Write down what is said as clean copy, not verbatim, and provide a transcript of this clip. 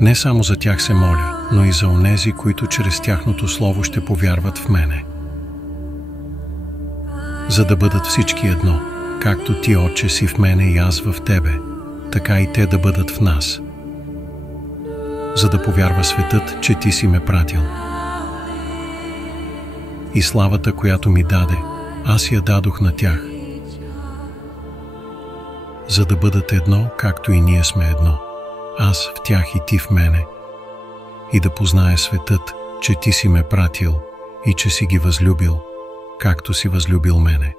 Не само за тях се моля, но и за онези, които чрез тяхното слово ще повярват в мене. За да бъдат всички едно, както Ти, Отче, си в мене и аз в Тебе, така и те да бъдат в нас. За да повярва светът, че Ти си ме пратил. И славата, която ми даде, аз я дадох на тях. За да бъдат едно, както и ние сме едно, аз в тях и Ти в мене, и да познае светът, че Ти си ме пратил и че си ги възлюбил, както си възлюбил мене.